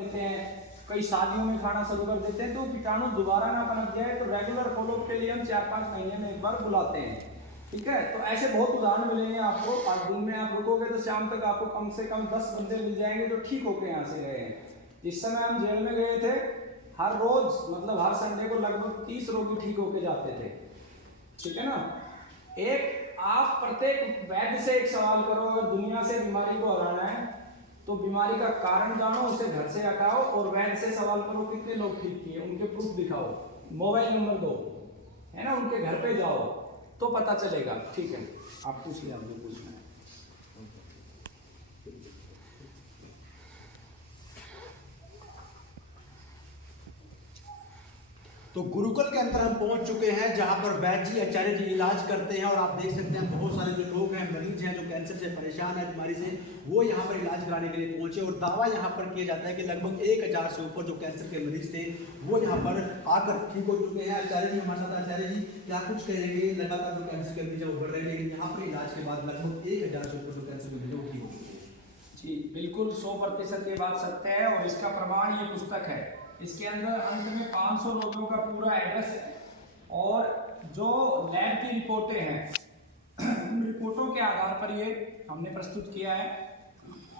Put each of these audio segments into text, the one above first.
देते हैं, कई शादियों में खाना शुरू कर देते हैं, तो कीटाणु दोबारा ना पनप जाए तो रेगुलर फॉलोअप के लिए हम 4-5 महीने में एक बार बुलाते हैं। ठीक है, तो ऐसे बहुत उदाहरण मिलेंगे आपको। 5 दिन में आप रुकोगे तो शाम तक आपको कम से कम 10 बंदे मिल जाएंगे जो ठीक होकर यहाँ से गए हैं। जिस समय हम जेल में गए थे, हर रोज मतलब हर संडे को लगभग 30 रोगी ठीक होके जाते थे। ठीक है ना। एक आप प्रत्येक वैद्य से एक सवाल करो, अगर दुनिया से बीमारी को हराना है तो बीमारी का कारण जानो, उसे घर से हटाओ, और वैद्य से सवाल करो कितने लोग ठीक किए, उनके प्रूफ दिखाओ, मोबाइल नंबर दो, है ना, उनके घर पे जाओ तो पता चलेगा। ठीक है, आप पूछ लिया, आपने पूछना है। तो गुरुकुल के अंदर हम पहुंच चुके हैं जहां पर वैद्य जी, आचार्य जी इलाज करते हैं। और आप देख सकते हैं बहुत सारे जो लोग हैं, मरीज हैं जो कैंसर से परेशान है, बीमारी से, वो यहाँ पर इलाज कराने के लिए पहुंचे। और दावा यहाँ पर किया जाता है कि लगभग 1000 से ऊपर जो कैंसर के मरीज थे वो यहाँ पर आकर ठीक हो चुके हैं। आचार्य जी हमारे साथ। आचार्य जी क्या कुछ कहेंगे? लगातार जो कैंसर के मरीज बढ़ रहे हैं, लेकिन यहाँ पर इलाज के बाद लगभग 1000 से ऊपर जो कैंसर के मरीज ठीक हो चुके हैं। जी बिल्कुल, 100% ये बात सत्य है, और इसका प्रमाण ये पुस्तक है। इसके अंदर अंत में 500 लोगों का पूरा एड्रेस है, और जो लैब की रिपोर्टें हैं उन रिपोर्टों के आधार पर ये हमने प्रस्तुत किया है।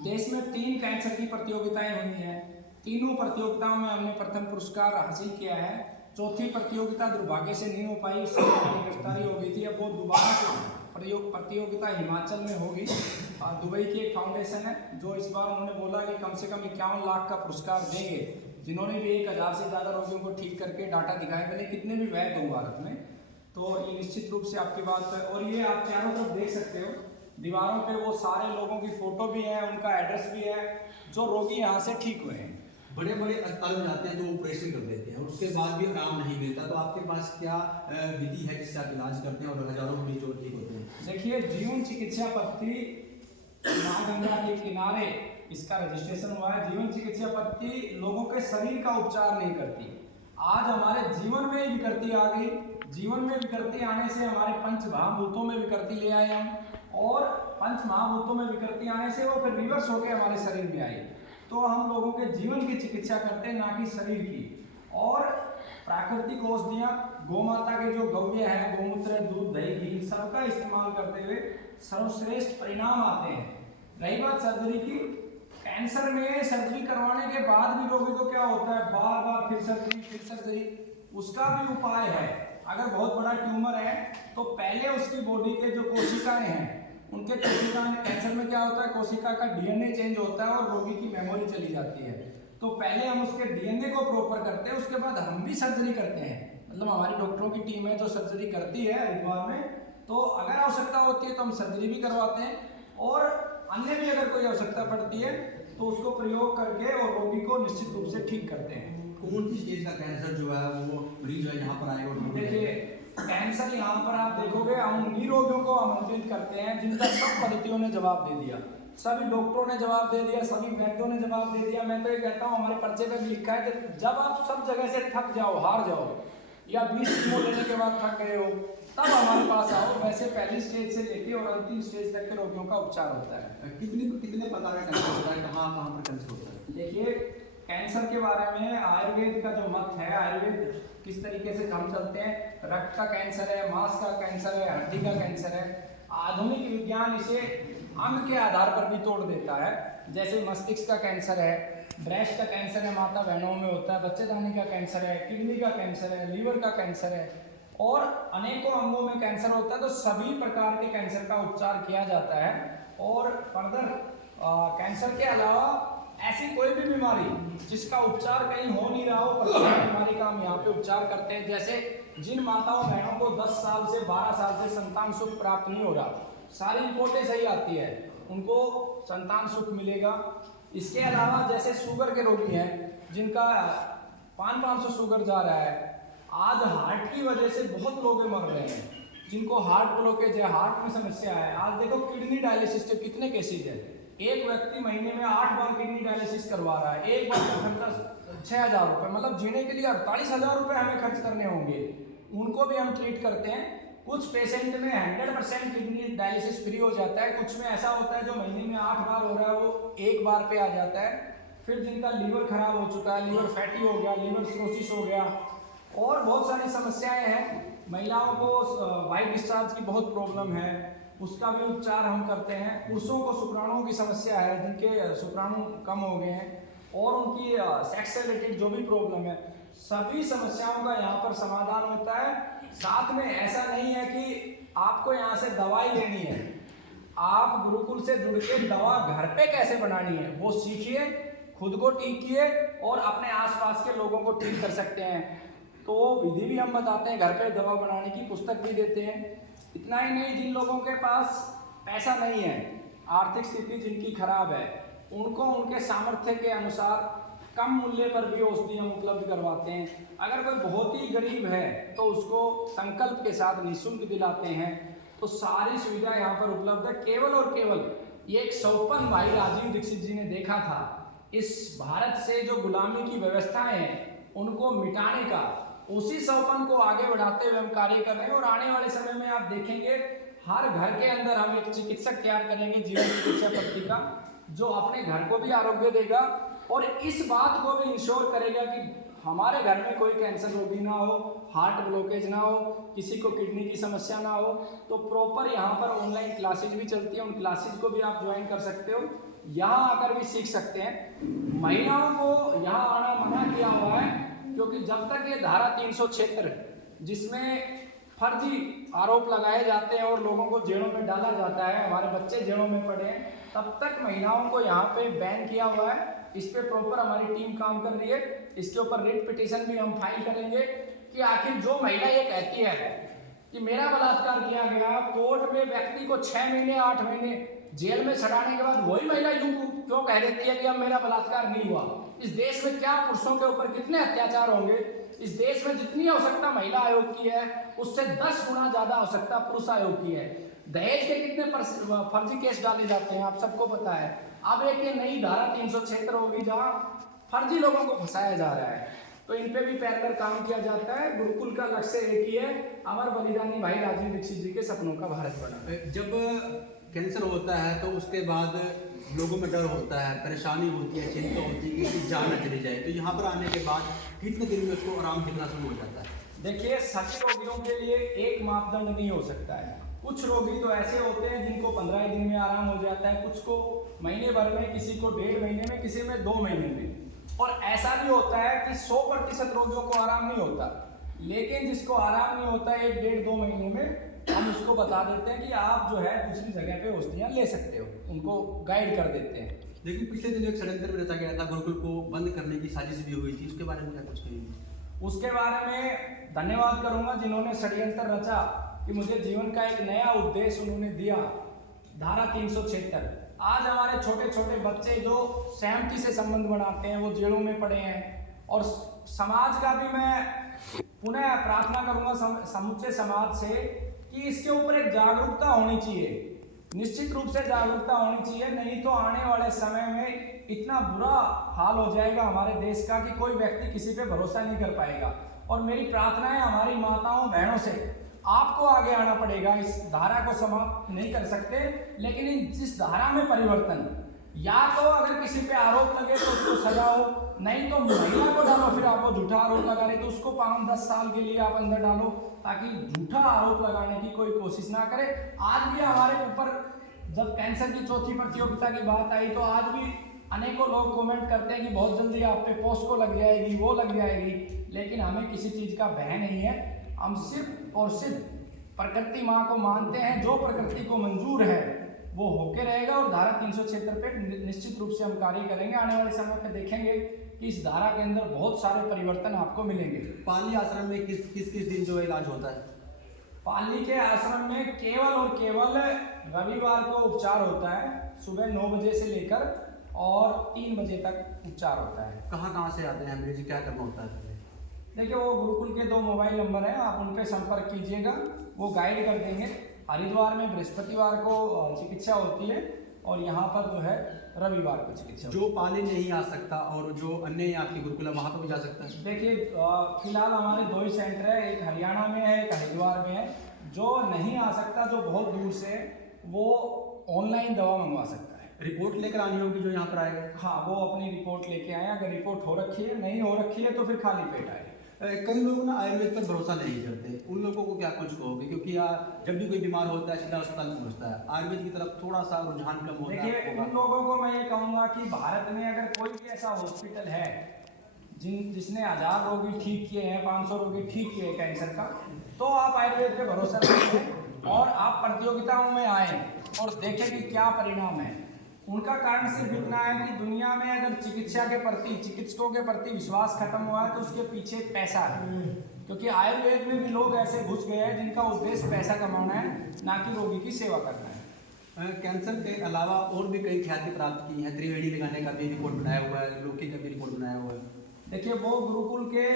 देश में 3 कैंसर की प्रतियोगिताएं हुई हैं, तीनों प्रतियोगिताओं में हमने प्रथम पुरस्कार हासिल किया है। चौथी प्रतियोगिता दुर्भाग्य से नहीं हो पाई, उससे हमारी गिरफ्तारी हो गई थी। अब वो दोबारा से प्रतियोगिता हिमाचल में होगी। दुबई की एक फाउंडेशन है जो इस बार उन्होंने बोला कि कम से कम 51 लाख का पुरस्कार देंगे, जिन्होंने भी 1000 से ज़्यादा रोगियों को ठीक करके डाटा दिखाए, भले कितने भी वैध हो भारत में। तो ये निश्चित रूप से आपकी बात है। और ये आप चारों तरफ देख सकते हो, दीवारों पे वो सारे लोगों की फोटो भी है, उनका एड्रेस भी है, जो रोगी यहाँ से ठीक हुए हैं। बड़े बड़े अस्पताल में जाते हैं तो ऑपरेशन कर देते हैं और उसके बाद भी आराम नहीं मिलता, तो आपके पास क्या विधि है जिससे आप इलाज करते हैं और हजारों मरीज और ठीक होते हैं? देखिए, जीवन चिकित्सा पद्धति माँ गंगा के किनारे इसका रजिस्ट्रेशन हुआ है। जीवन चिकित्सा पद्धति लोगों के शरीर का उपचार नहीं करती। आज हमारे जीवन में विकृति आ गई, जीवन में विकृति आने से हमारे पंच महाभूतों में विकृति ले आए हम, और पंच महाभूतों में विकृति आने से वो फिर रिवर्स होकर हमारे शरीर में आई। तो हम लोगों के जीवन की चिकित्सा करते हैं, ना कि शरीर की। और प्राकृतिक औषधियाँ, गौ माता के जो गौव्य है, गोमूत्र, दूध, दही, घी, सबका इस्तेमाल करते हुए सर्वश्रेष्ठ परिणाम आते हैं। रही बात सर्जरी की, कैंसर में सर्जरी करवाने के बाद भी रोगी को क्या होता है, बार बार फिर सर्जरी, उसका भी उपाय है। अगर बहुत बड़ा ट्यूमर है तो पहले उसकी बॉडी के जो कोशिकाएं हैं, उनके कोशिकाएं, कैंसर में क्या होता है, कोशिका का डीएनए चेंज होता है और रोगी की मेमोरी चली जाती है। तो पहले हम उसके डीएनए को प्रॉपर करते हैं, उसके बाद हम भी सर्जरी करते हैं। मतलब हमारी डॉक्टरों की टीम है जो सर्जरी करती है हरिद्वार में। तो अगर आवश्यकता होती है तो हम सर्जरी भी करवाते हैं, और अन्य भी अगर कोई आवश्यकता पड़ती है तो उसको प्रयोग करके और रोगी को निश्चित रूप से ठीक करते हैं। कौन सी स्टेज का कैंसर जो है वो मरीज जो है यहाँ पर आएगा? देखिए, कैंसर यहाँ पर आप देखोगे, हम उन्हीं रोगियों को आमंत्रित करते हैं जिनका सब पद्धतियों ने जवाब दे दिया, सभी डॉक्टरों ने जवाब दे दिया, सभी वैद्यों ने जवाब दे दिया। मैं तो ये कहता हूँ, हमारे पर्चे पे भी लिखा है कि जब आप सब जगह से थक जाओ, हार जाओ, या 20 कीमो लेने के बाद थक गए हो, तब हमारे पास आओ। वैसे पहली स्टेज से लेके और अंतिम स्टेज तक के रोगियों का उपचार होता है। कितने प्रकार का कैंसर होता है, कहाँ कहाँ पर कैंसर होता है? देखिए, कैंसर के बारे में आयुर्वेद का जो मत है, आयुर्वेद किस तरीके से काम चलते हैं, रक्त का कैंसर है, मांस का कैंसर है, हड्डी का कैंसर है। आधुनिक विज्ञान इसे अंग के आधार पर भी तोड़ देता है। जैसे मस्तिष्क का कैंसर है, ब्रेस्ट का कैंसर है, माता बहनों में होता है, बच्चेदानी का कैंसर है, किडनी का कैंसर है, लीवर का कैंसर है, और अनेकों अंगों में कैंसर होता है। तो सभी प्रकार के कैंसर का उपचार किया जाता है। और फर्दर कैंसर के अलावा ऐसी कोई भी बीमारी जिसका उपचार कहीं हो नहीं रहा हो, प्रत्येक बीमारी का हम यहाँ पे उपचार करते हैं। जैसे जिन माताओं बहनों को 10 साल से 12 साल से संतान सुख प्राप्त नहीं हो रहा, सारी रिपोर्टें सही आती है, उनको संतान सुख मिलेगा। इसके अलावा जैसे शुगर के रोगी हैं जिनका 500 शुगर जा रहा है, आज हार्ट की वजह से बहुत लोग मर रहे हैं, जिनको हार्ट ब्लॉकेज है, हार्ट में समस्या है। आज देखो किडनी डायलिसिस के कितने केसेज है, एक व्यक्ति महीने में 8 बार किडनी डायलिसिस करवा रहा है, एक बार का खर्चा 6000 रुपये, मतलब जीने के लिए 48,000 रुपये हमें खर्च करने होंगे। उनको भी हम ट्रीट करते हैं। कुछ पेशेंट में 100% किडनी डायलिसिस फ्री हो जाता है, कुछ में ऐसा होता है जो महीने में 8 बार हो रहा है वो एक बार पे आ जाता है। फिर जिनका लीवर खराब हो चुका है, लीवर फैटी हो गया, लीवर सिरोसिस हो गया, और बहुत सारी समस्याएं हैं। महिलाओं को वाइट डिस्चार्ज की बहुत प्रॉब्लम है, उसका भी उपचार हम करते हैं। पुरुषों को शुक्राणुओं की समस्या है, जिनके शुक्राणु कम हो गए हैं, और उनकी सेक्स से रिलेटेड जो भी प्रॉब्लम है, सभी समस्याओं का यहाँ पर समाधान होता है। साथ में ऐसा नहीं है कि आपको यहाँ से दवाई लेनी है, आप गुरुकुल से जुड़ के दवा घर पे कैसे बनानी है वो सीखिए, खुद को ठीक किए और अपने आसपास के लोगों को ठीक कर सकते हैं। तो विधि भी हम बताते हैं, घर पे दवा बनाने की पुस्तक भी देते हैं। इतना ही नहीं, जिन लोगों के पास पैसा नहीं है, आर्थिक स्थिति जिनकी खराब है, उनको उनके सामर्थ्य के अनुसार कम मूल्य पर भी औषधि हम उपलब्ध करवाते हैं। अगर कोई बहुत ही गरीब है तो उसको संकल्प के साथ निःशुल्क दिलाते हैं। तो सारी सुविधा यहाँ पर उपलब्ध है। केवल और केवल ये एक सौपन भाई राजीव दीक्षित जी ने देखा था, इस भारत से जो गुलामी की व्यवस्थाएं हैं उनको मिटाने का, उसी सौपन को आगे बढ़ाते हुए हम कार्य कर रहे हैं। और आने वाले समय में आप देखेंगे हर घर के अंदर हम एक चिकित्सक तैयार करेंगे, जीवन चिकित्सा पत्रिका, जो अपने घर को भी आरोग्य देगा और इस बात को भी इंश्योर करेगा कि हमारे घर में कोई कैंसर रोगी ना हो, हार्ट ब्लॉकेज ना हो, किसी को किडनी की समस्या ना हो। तो प्रॉपर यहाँ पर ऑनलाइन क्लासेज भी चलती है, उन क्लासेज को भी आप ज्वाइन कर सकते हो, यहाँ आकर भी सीख सकते हैं। महिलाओं को यहाँ आना मना किया हुआ है क्योंकि जब तक ये धारा 376 जिसमें फर्जी आरोप लगाए जाते हैं और लोगों को जेलों में डाला जाता है, हमारे बच्चे जेलों में पड़े हैं, तब तक महिलाओं को यहाँ पे बैन किया हुआ है। इस पे प्रॉपर हमारी टीम काम कर रही है। इसके ऊपर रिट पिटीशन भी हम फाइल करेंगे कि आखिर जो महिला ये कहती है कि मेरा बलात्कार किया गया, कोर्ट में व्यक्ति को 6 महीने 8 महीने जेल में सड़ाने के बाद वही महिला यूं क्यों कह देती है कि अब मेरा बलात्कार नहीं हुआ। इस देश में क्या पुरुषों के ऊपर कितने अत्याचार होंगे। इस देश में जितनी आवश्यकता महिला आयोग की है उससे 10 गुना ज्यादा आवश्यकता पुरुष आयोग की है। दहेज के कितने फर्जी केस डाले जाते हैं आप सबको पता है। अब एक ये नई धारा 376 होगी जहां फर्जी लोगों को फंसाया जा रहा है, तो इन पे भी पैरेलल काम किया जाता है। गुरुकुल का लक्ष्य एक ही है, अमर बलिदानी भाई राजीव दीक्षित जी के सपनों का भारत बना। जब कैंसर होता है तो उसके बाद लोगों में डर होता है, परेशानी होती है, चिंता होती है कि जान न चली जाए, तो यहाँ पर आने के बाद कितने दिन में उसको आराम दिखना शुरू हो जाता है? देखिए, सभी रोगियों के लिए एक मापदंड नहीं हो सकता है। कुछ रोगी तो ऐसे होते हैं जिनको 15 दिन में आराम हो जाता है, कुछ को महीने भर में, किसी को 1.5 महीने में, किसी में 2 महीने में। और ऐसा भी होता है कि 100% रोगियों को आराम नहीं होता, लेकिन जिसको आराम नहीं होता 1, 1.5, 2 महीने में, हम उसको बता देते हैं कि आप जो है दूसरी जगह पे औषधियाँ ले सकते हो, उनको गाइड कर देते हैं। लेकिन पिछले दिन एक षड्यंत्र में रचा गया था, गुरुकुल को बंद करने की साजिश भी हुई थी, उसके बारे में क्या कुछ कहेंगे? उसके बारे में धन्यवाद करूंगा जिन्होंने षड्यंत्र रचा कि मुझे जीवन का एक नया उद्देश्य उन्होंने दिया। धारा 376, आज हमारे छोटे छोटे बच्चे जो सहमति से संबंध बनाते हैं वो जेलों में पड़े हैं। और समाज का भी मैं पुनः प्रार्थना करूंगा समूचे समाज से कि इसके ऊपर एक जागरूकता होनी चाहिए, निश्चित रूप से जागरूकता होनी चाहिए, नहीं तो आने वाले समय में इतना बुरा हाल हो जाएगा हमारे देश का कि कोई व्यक्ति किसी पे भरोसा नहीं कर पाएगा। और मेरी प्रार्थना है हमारी माताओं बहनों से, आपको आगे आना पड़ेगा। इस धारा को समाप्त नहीं कर सकते, लेकिन इस धारा में परिवर्तन, या तो अगर किसी पे आरोप लगे तो उसको सजा हो, नहीं तो महिला को डालो, फिर आपको झूठा आरोप लगा रही तो उसको 5-10 साल के लिए आप अंदर डालो, ताकि झूठा आरोप लगाने की कोई कोशिश ना करे। आज भी हमारे ऊपर जब कैंसर की चौथी प्रतियोगिता की बात आई तो आज भी अनेकों लोग कमेंट करते हैं कि बहुत जल्दी आप पे पोस्को लग जाएगी, वो लग जाएगी, लेकिन हमें किसी चीज़ का भय नहीं है। हम सिर्फ और सिर्फ प्रकृति माँ को मानते हैं, जो प्रकृति को मंजूर है वो होके रहेगा। और धारा 376 पे निश्चित रूप से हम कार्य करेंगे। आने वाले समय में देखेंगे कि इस धारा के अंदर बहुत सारे परिवर्तन आपको मिलेंगे। पाली आश्रम में किस दिन जो इलाज होता है? पाली के आश्रम में केवल और केवल रविवार को उपचार होता है, सुबह 9 बजे से लेकर और 3 बजे तक उपचार होता है। कहाँ से आते हैं मरीज, क्या करना होता है? देखिए, वो गुरुकुल के 2 मोबाइल नंबर हैं, आप उन पर संपर्क कीजिएगा, वो गाइड कर देंगे। हरिद्वार में बृहस्पतिवार को चिकित्सा होती है और यहाँ पर जो है रविवार को चिकित्सा। जो पाली नहीं आ सकता और जो अन्य आपकी गुरुकुल है वहाँ पर भी जा सकता है? देखिए, फिलहाल हमारे 2 ही सेंटर है, एक हरियाणा में है, एक हरिद्वार में है। जो नहीं आ सकता, जो बहुत दूर से, वो ऑनलाइन दवा मंगवा सकता है। रिपोर्ट लेकर आनी होगी जो यहाँ पर आएगा। हाँ, वो अपनी रिपोर्ट लेके आए। अगर रिपोर्ट हो रखी है, नहीं हो रखी है तो फिर खाली पेट आए। कई लोग ना आयुर्वेद पर भरोसा नहीं करते, उन लोगों को क्या कुछ कहोगे? क्योंकि जब भी कोई बीमार होता है सीधा अस्पताल पहुंचता है, आयुर्वेद की तरफ थोड़ा सा रुझान कम होता है। देखिए, उन लोगों को मैं ये कहूँगा कि भारत में अगर कोई भी ऐसा हॉस्पिटल है जिसने 1000 रोगी ठीक किए हैं, 500 रोगी ठीक किए हैं कैंसर का, तो आप आयुर्वेद पे भरोसा रखें और आप प्रतियोगिताओं में आए और देखें कि क्या परिणाम है। उनका कारण सिर्फ इतना है कि दुनिया में अगर चिकित्सा के प्रति, चिकित्सकों के प्रति विश्वास खत्म हुआ है तो उसके पीछे पैसा है। क्योंकि आयुर्वेद में भी लोग ऐसे घुस गए हैं जिनका उद्देश्य पैसा कमाना है, ना कि रोगी की सेवा करना है। कैंसर के अलावा और भी कई ख्याति प्राप्त की है, त्रिवेणी लगाने का भी रिकॉर्ड बनाया हुआ है, लौकी का भी रिकॉर्ड बनाया हुआ है। देखिए, वो गुरुकुल के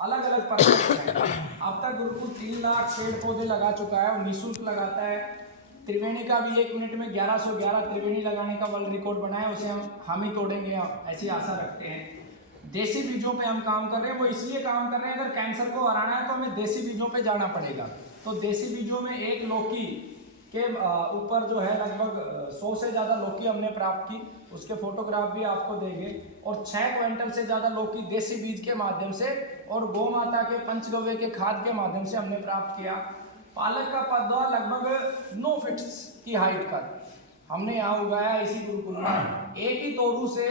अलग अलग पर्पज हैं। अब तक गुरुकुल 3 लाख पेड़ पौधे लगा चुका है और निःशुल्क लगाता है। त्रिवेणी का भी 1 मिनट में 1111 त्रिवेणी लगाने का वर्ल्ड रिकॉर्ड बनाया, उसे हम ही तोड़ेंगे, ऐसी आशा रखते हैं। देसी बीजों पे हम काम कर रहे हैं। वो इसलिए काम कर रहे हैं, अगर कैंसर को हराना है तो हमें देसी बीजों पे जाना पड़ेगा। तो देसी बीजों में एक लौकी के ऊपर जो है लगभग 100 से ज़्यादा लौकी हमने प्राप्त की, उसके फोटोग्राफ भी आपको देंगे। और 6 क्विंटल से ज़्यादा लौकी देसी बीज के माध्यम से और गौ माता के पंचगव्य के खाद के माध्यम से हमने प्राप्त किया। पालक का पौधा लगभग 9 फीट की हाइट का हमने यहाँ उगाया इसी गुरुकुल में। एक ही तोरू से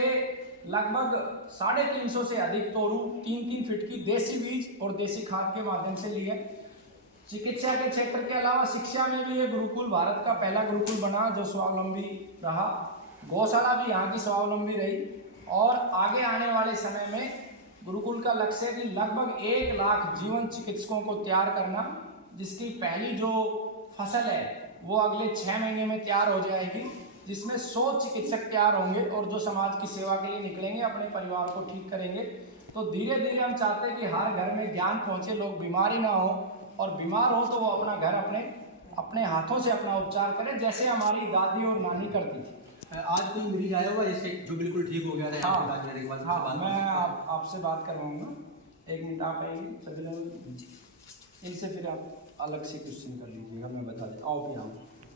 लगभग 350 से अधिक तोरू 3-3 फीट की देसी बीज और देसी खाद के माध्यम से लिए। चिकित्सा के क्षेत्र के अलावा शिक्षा में भी ये गुरुकुल भारत का पहला गुरुकुल बना जो स्वावलंबी रहा। गौशाला भी यहाँ की स्वावलंबी रही और आगे आने वाले समय में गुरुकुल का लक्ष्य है कि लगभग 1 लाख जीवन चिकित्सकों को तैयार करना, जिसकी पहली जो फसल है वो अगले 6 महीने में तैयार हो जाएगी, जिसमें 100 चिकित्सक तैयार होंगे और जो समाज की सेवा के लिए निकलेंगे, अपने परिवार को ठीक करेंगे। तो धीरे धीरे हम चाहते हैं कि हर घर में ज्ञान पहुँचे, लोग बीमारी ना हो, और बीमार हो तो वो अपना घर अपने हाथों से अपना उपचार करें, जैसे हमारी दादी और नानी करती थी। आज कोई मरीज आया हुआ जैसे जो बिल्कुल ठीक हो गया है? हाँ, मैं आपसे बात करवाऊंगा। 1 मिनट आप आएंगे सभी लोग, इनसे फिर आप अलग से क्वेश्चन कर लीजिएगा, मैं बता देता। आओ भी आओ।